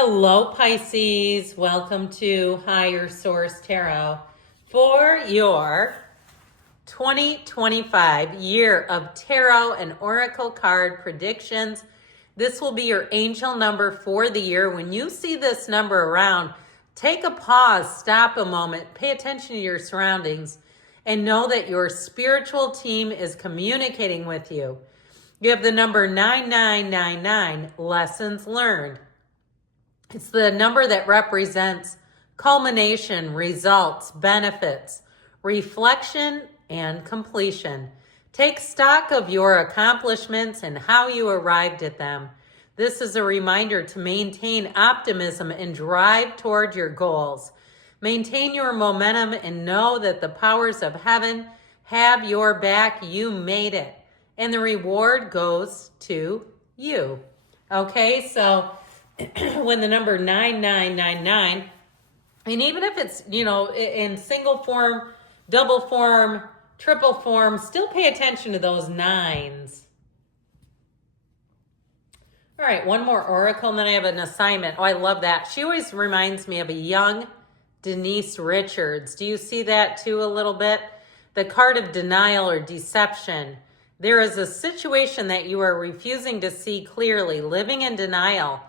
Hello, Pisces. Welcome to Higher Source Tarot for your 2025 year of tarot and oracle card predictions. This will be your angel number for the year. When you see this number around, take a pause, stop a moment, pay attention to your surroundings, and know that your spiritual team is communicating with you. You have the number 9999, lessons learned. It's the number that represents culmination, results, benefits, reflection, and completion. Take stock of your accomplishments and how you arrived at them. This is a reminder to maintain optimism and drive toward your goals. Maintain your momentum and know that the powers of heaven have your back. You made it. And the reward goes to you. Okay, so when the number 9999, and even if it's, in single form, double form, triple form, still pay attention to those nines. All right, one more oracle, and then I have an assignment. Oh, I love that. She always reminds me of a young Denise Richards. Do you see that too a little bit? The card of denial or deception. There is a situation that you are refusing to see clearly. Living in denial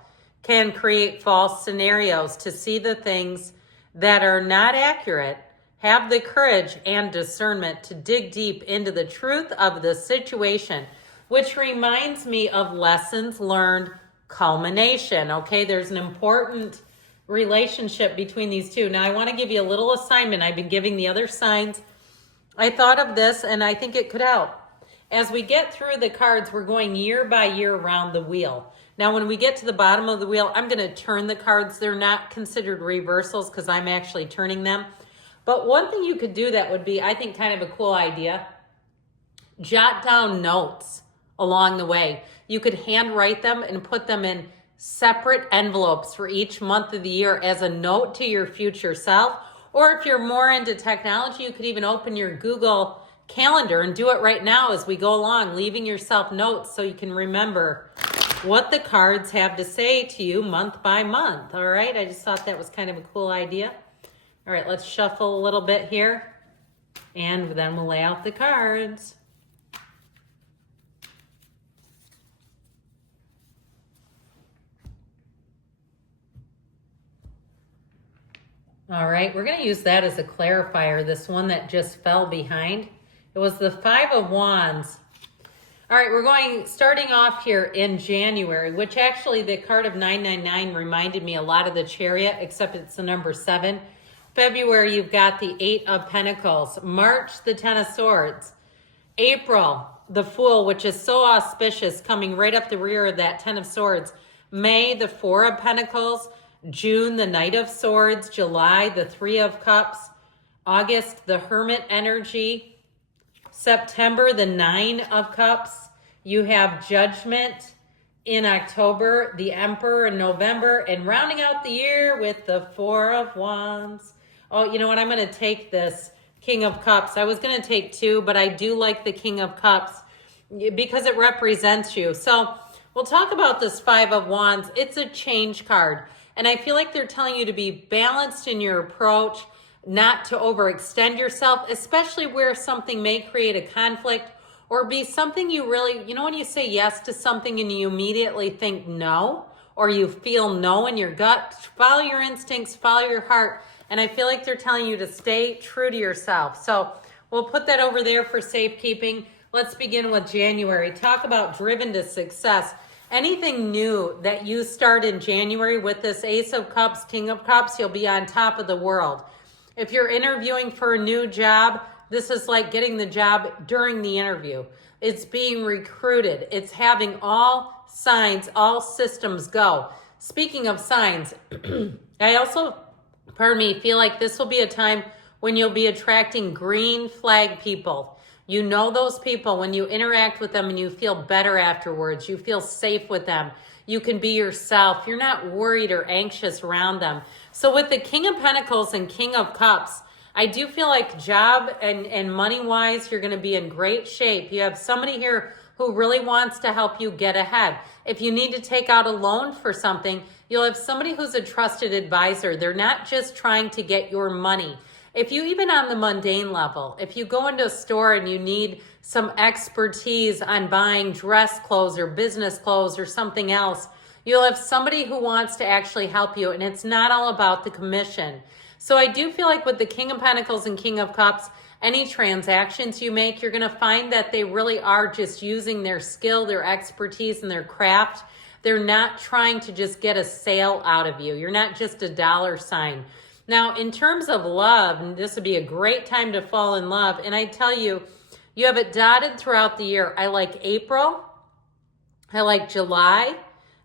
can create false scenarios. To see the things that are not accurate, have the courage and discernment to dig deep into the truth of the situation, which reminds me of lessons learned, culmination. Okay, there's an important relationship between these two. Now, I want to give you a little assignment. I've been giving the other signs. I thought of this, and I think it could help. As we get through the cards, we're going year by year around the wheel. Now, when we get to the bottom of the wheel, I'm going to turn the cards. They're not considered reversals because I'm actually turning them. But one thing you could do that would be, I think, kind of a cool idea. Jot down notes along the way. You could handwrite them and put them in separate envelopes for each month of the year as a note to your future self. Or if you're more into technology, you could even open your Google Calendar and do it right now as we go along, leaving yourself notes so you can remember what the cards have to say to you month by month. All right, I just thought that was kind of a cool idea. All right, let's shuffle a little bit here, and then we'll lay out the cards. All right, we're going to use that as a clarifier, this one that just fell behind. It was the Five of Wands. All right, we're starting off here in January, which actually the card of 999 reminded me a lot of the Chariot, except it's the number 7. February, you've got the 8 of Pentacles. March, the 10 of Swords. April, the Fool, which is so auspicious, coming right up the rear of that 10 of Swords. May, the 4 of Pentacles. June, the Knight of Swords. July, the 3 of Cups. August, the Hermit energy. September, the 9 of Cups. You have Judgment in October, the Emperor in November, and rounding out the year with the 4 of Wands. Oh, you know what? I'm going to take this King of Cups. I was going to take 2, but I do like the King of Cups because it represents you. So we'll talk about this 5 of Wands. It's a change card, and I feel like they're telling you to be balanced in your approach, not to overextend yourself, especially where something may create a conflict or be something you really, when you say yes to something and you immediately think no, or you feel no in your gut, follow your instincts, follow your heart. And I feel like they're telling you to stay true to yourself. So we'll put that over there for safekeeping. Let's begin with January. Talk about driven to success. Anything new that you start in January with this Ace of Cups, King of Cups, you'll be on top of the world. If you're interviewing for a new job, this is like getting the job during the interview. It's being recruited. It's having all signs, all systems go. Speaking of signs, I also, feel like this will be a time when you'll be attracting green flag people. You know those people when you interact with them and you feel better afterwards. You feel safe with them. You can be yourself. You're not worried or anxious around them. So with the King of Pentacles and King of Cups, I do feel like job and money-wise, you're going to be in great shape. You have somebody here who really wants to help you get ahead. If you need to take out a loan for something, you'll have somebody who's a trusted advisor. They're not just trying to get your money. If you, even on the mundane level, if you go into a store and you need some expertise on buying dress clothes or business clothes or something else, you'll have somebody who wants to actually help you, and it's not all about the commission. So I do feel like with the King of Pentacles and King of Cups, any transactions you make, you're going to find that they really are just using their skill, their expertise, and their craft. They're not trying to just get a sale out of you. You're not just a dollar sign. Now, in terms of love, this would be a great time to fall in love. And I tell you, you have it dotted throughout the year. I like April. I like July.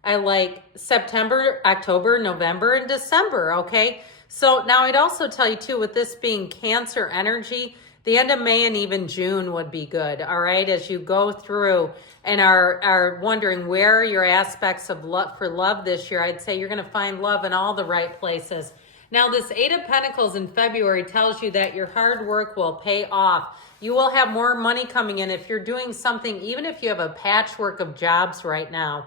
I like September, October, November, and December, okay? So now I'd also tell you too, with this being Cancer energy, the end of May and even June would be good, all right? As you go through and are wondering where are your aspects of love for love this year, I'd say you're going to find love in all the right places. Now, this Eight of Pentacles in February tells you that your hard work will pay off. You will have more money coming in if you're doing something, even if you have a patchwork of jobs right now.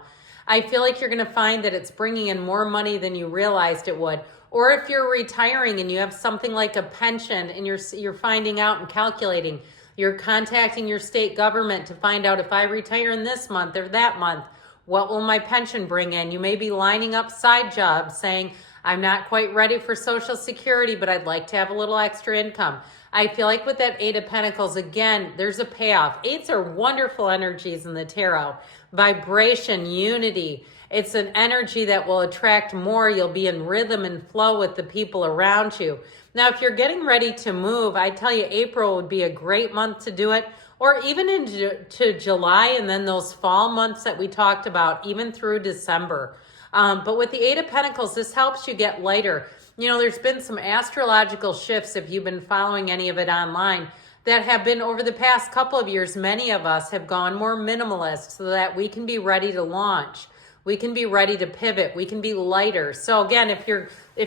I feel like you're going to find that it's bringing in more money than you realized it would. Or if you're retiring and you have something like a pension and you're finding out and calculating, you're contacting your state government to find out, if I retire in this month or that month, what will my pension bring in? You may be lining up side jobs saying, I'm not quite ready for Social Security, but I'd like to have a little extra income. I feel like with that Eight of Pentacles, again, there's a payoff. Eights are wonderful energies in the tarot. Vibration, unity. It's an energy that will attract more. You'll be in rhythm and flow with the people around you. Now, if you're getting ready to move, I tell you, April would be a great month to do it, or even into July, and then those fall months that we talked about, even through December. But with the Eight of Pentacles, this helps you get lighter. You know, there's been some astrological shifts, if you've been following any of it online, that have been over the past couple of years. Many of us have gone more minimalist so that we can be ready to launch. We can be ready to pivot. We can be lighter. So again, if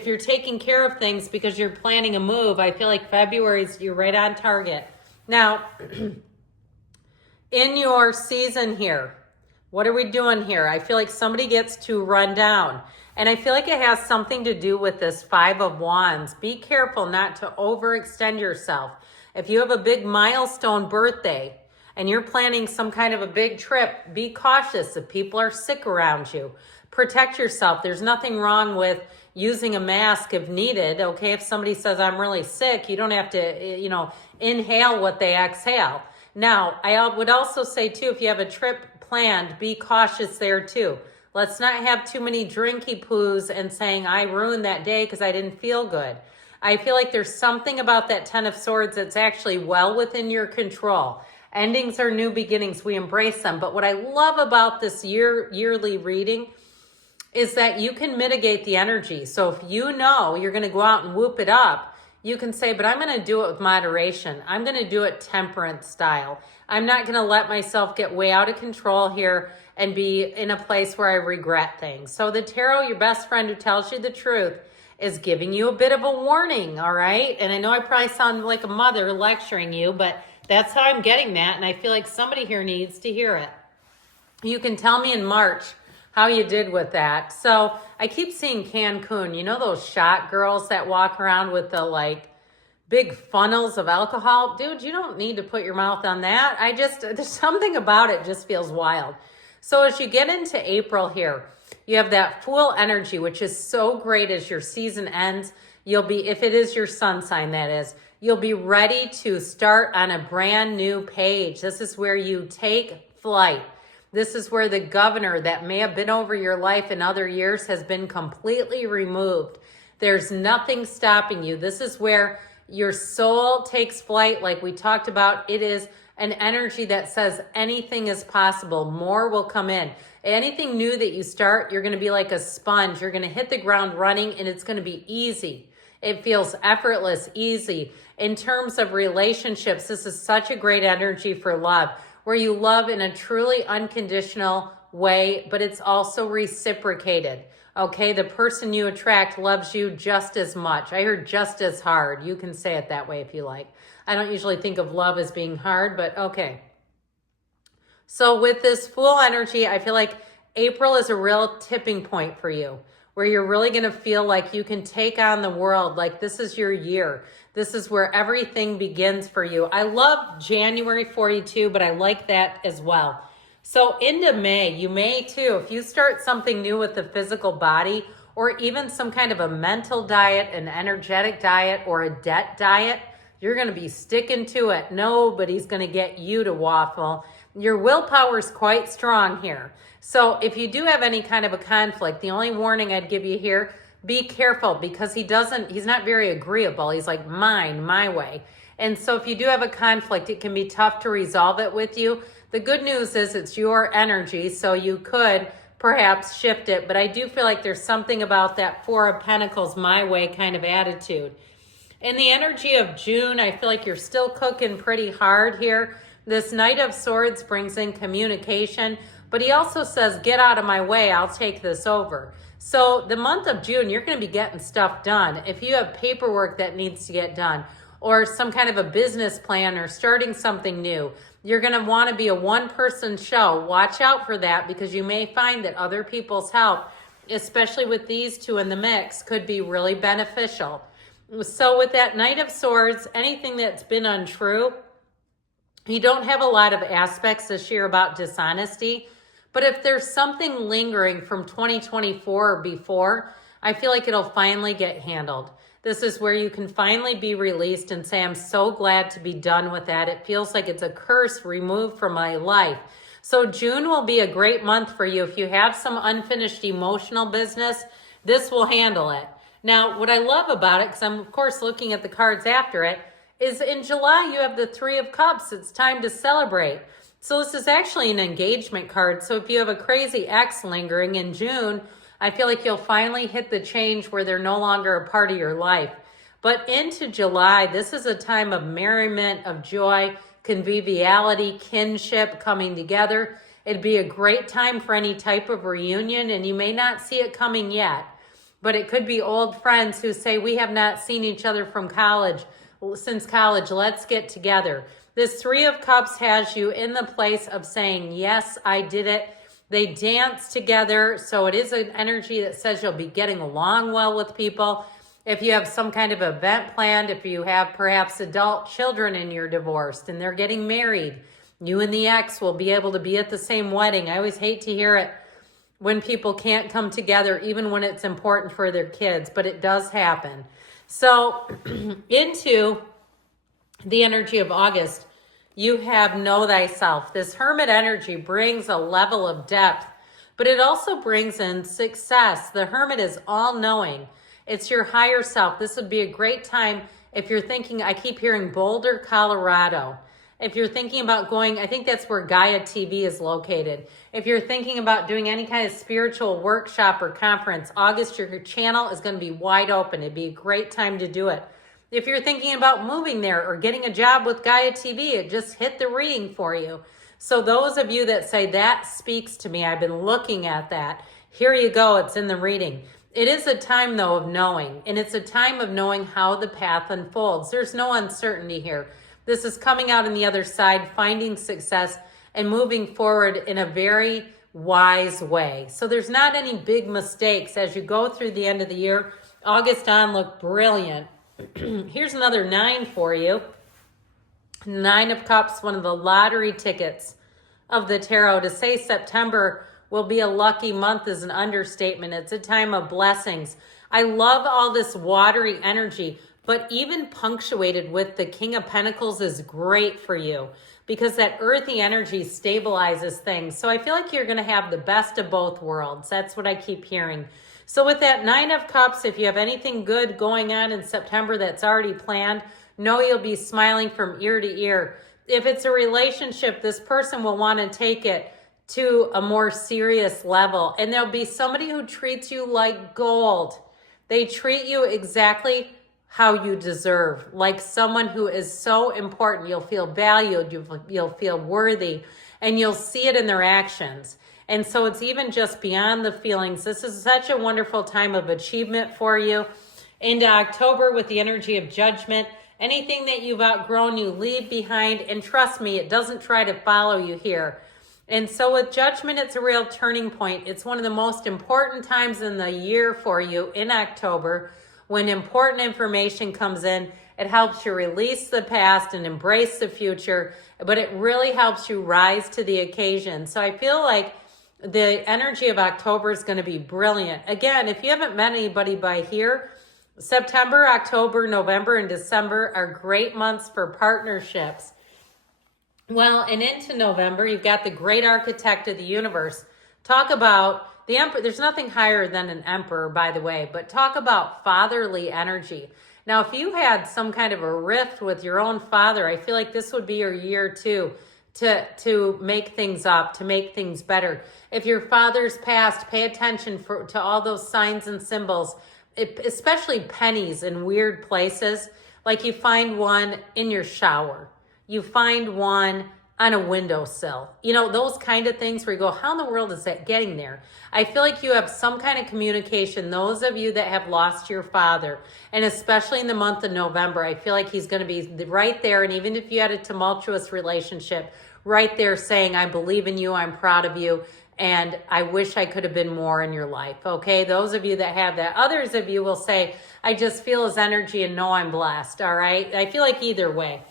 you're taking care of things because you're planning a move, I feel like you're right on target. Now, in your season here, what are we doing here? I feel like somebody gets to run down. And I feel like it has something to do with this Five of Wands. Be careful not to overextend yourself. If you have a big milestone birthday and you're planning some kind of a big trip, be cautious if people are sick around you. Protect yourself. There's nothing wrong with using a mask if needed, okay? If somebody says, I'm really sick, you don't have to, inhale what they exhale. Now, I would also say too, if you have a trip planned, be cautious there too. Let's not have too many drinky poos and saying, I ruined that day because I didn't feel good. I feel like there's something about that Ten of Swords that's actually well within your control. Endings are new beginnings. We embrace them. But what I love about this yearly reading is that you can mitigate the energy. So if you know you're going to go out and whoop it up, you can say, but I'm going to do it with moderation. I'm going to do it temperance style. I'm not going to let myself get way out of control here and be in a place where I regret things. So the tarot, your best friend who tells you the truth, is giving you a bit of a warning, all right? And I know I probably sound like a mother lecturing you, but that's how I'm getting that, and I feel like somebody here needs to hear it. You can tell me in March how you did with that. So I keep seeing Cancun. You know those shot girls that walk around with the big funnels of alcohol? Dude, you don't need to put your mouth on that. There's something about it just feels wild. So as you get into April here, you have that Fool energy, which is so great as your season ends. You'll be, if it is your sun sign, that is, you'll be ready to start on a brand new page. This is where you take flight. This is where the governor that may have been over your life in other years has been completely removed. There's nothing stopping you. This is where your soul takes flight, like we talked about. It is an energy that says anything is possible. More will come in. Anything new that you start, you're going to be like a sponge. You're going to hit the ground running, and it's going to be easy. It feels effortless, easy. In terms of relationships, this is such a great energy for love, where you love in a truly unconditional way, but it's also reciprocated. Okay, the person you attract loves you just as much. I heard just as hard. You can say it that way if you like. I don't usually think of love as being hard, but okay. So with this Fool energy, I feel like April is a real tipping point for you, where you're really going to feel like you can take on the world. Like this is your year. This is where everything begins for you. I love January for you too, but I like that as well. So into May, you may too, if you start something new with the physical body, or even some kind of a mental diet, an energetic diet, or a debt diet, you're going to be sticking to it. Nobody's going to get you to waffle. Your willpower is quite strong here. So if you do have any kind of a conflict, the only warning I'd give you here, be careful, because he's not very agreeable. He's like, my way. And so if you do have a conflict, it can be tough to resolve it with you. The good news is it's your energy, so you could perhaps shift it. But I do feel like there's something about that Four of Pentacles, my way kind of attitude. In the energy of June, I feel like you're still cooking pretty hard here. This Knight of Swords brings in communication, but he also says, get out of my way, I'll take this over. So the month of June, you're going to be getting stuff done. If you have paperwork that needs to get done, or some kind of a business plan, or starting something new, you're going to want to be a one-person show. Watch out for that, because you may find that other people's help, especially with these two in the mix, could be really beneficial. So with that Knight of Swords, anything that's been untrue, you don't have a lot of aspects this year about dishonesty, but if there's something lingering from 2024 or before, I feel like it'll finally get handled. This is where you can finally be released and say, I'm so glad to be done with that. It feels like it's a curse removed from my life. So June will be a great month for you. If you have some unfinished emotional business, this will handle it. Now, what I love about it, because I'm of course looking at the cards after it, is in July you have the Three of Cups. It's time to celebrate. So this is actually an engagement card. So if you have a crazy ex lingering in June, I feel like you'll finally hit the change where they're no longer a part of your life. But into July, this is a time of merriment, of joy, conviviality, kinship coming together. It'd be a great time for any type of reunion, and you may not see it coming yet. But it could be old friends who say, we have not seen each other since college, let's get together. This Three of Cups has you in the place of saying, yes, I did it. They dance together, so it is an energy that says you'll be getting along well with people. If you have some kind of event planned, if you have perhaps adult children and you're divorced and they're getting married, you and the ex will be able to be at the same wedding. I always hate to hear it when people can't come together, even when it's important for their kids, but it does happen. So into the energy of August, you have Know Thyself. This Hermit energy brings a level of depth, but it also brings in success. The Hermit is all-knowing. It's your higher self. This would be a great time if you're thinking, I keep hearing Boulder, Colorado. If you're thinking about going, I think that's where Gaia TV is located. If you're thinking about doing any kind of spiritual workshop or conference, August, your channel is going to be wide open. It'd be a great time to do it. If you're thinking about moving there or getting a job with Gaia TV, it just hit the reading for you. So those of you that say, that speaks to me, I've been looking at that, here you go, it's in the reading. It is a time, though, of knowing, and it's a time of knowing how the path unfolds. There's no uncertainty here. This is coming out on the other side, finding success, and moving forward in a very wise way. So there's not any big mistakes as you go through the end of the year. August on look brilliant. Here's another 9 for you. 9 of Cups, one of the lottery tickets of the tarot. To say September will be a lucky month is an understatement. It's a time of blessings. I love all this watery energy, but even punctuated with the King of Pentacles is great for you because that earthy energy stabilizes things. So I feel like you're going to have the best of both worlds. That's what I keep hearing. So with that 9 of Cups, if you have anything good going on in September that's already planned, know you'll be smiling from ear to ear. If it's a relationship, this person will want to take it to a more serious level. And there'll be somebody who treats you like gold. They treat you exactly how you deserve, like someone who is so important. You'll feel valued, you'll feel worthy, and you'll see it in their actions. And so it's even just beyond the feelings. This is such a wonderful time of achievement for you. Into October with the energy of Judgment, anything that you've outgrown, you leave behind. And trust me, it doesn't try to follow you here. And so with Judgment, it's a real turning point. It's one of the most important times in the year for you in October. When important information comes in, it helps you release the past and embrace the future, but it really helps you rise to the occasion. So I feel like the energy of October is going to be brilliant. Again, if you haven't met anybody by here, September, October, November, and December are great months for partnerships. Well, and into November, you've got the great architect of the universe. Talk about the emperor. There's nothing higher than an emperor, by the way, but talk about fatherly energy. Now, if you had some kind of a rift with your own father, I feel like this would be your year too, to make things up, to make things better. If your father's passed, pay attention to all those signs and symbols, especially pennies in weird places. Like you find one in your shower. You find one on a windowsill. You know, those kind of things where you go, how in the world is that getting there? I feel like you have some kind of communication. Those of you that have lost your father, and especially in the month of November, I feel like he's going to be right there. And even if you had a tumultuous relationship, right there saying, I believe in you, I'm proud of you, and I wish I could have been more in your life. Okay, those of you that have that. Others of you will say, I just feel his energy and know I'm blessed. All right, I feel like either way.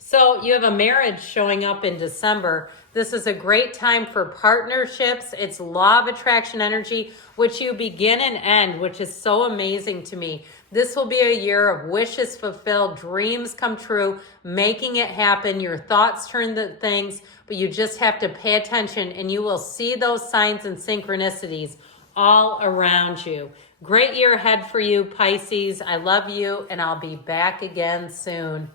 So you have a marriage showing up in December. This is a great time for partnerships. It's law of attraction energy, which you begin and end, which is so amazing to me. This will be a year of wishes fulfilled, dreams come true, making it happen. Your thoughts turn to things, but you just have to pay attention and you will see those signs and synchronicities all around you. Great year ahead for you, Pisces. I love you, and I'll be back again soon.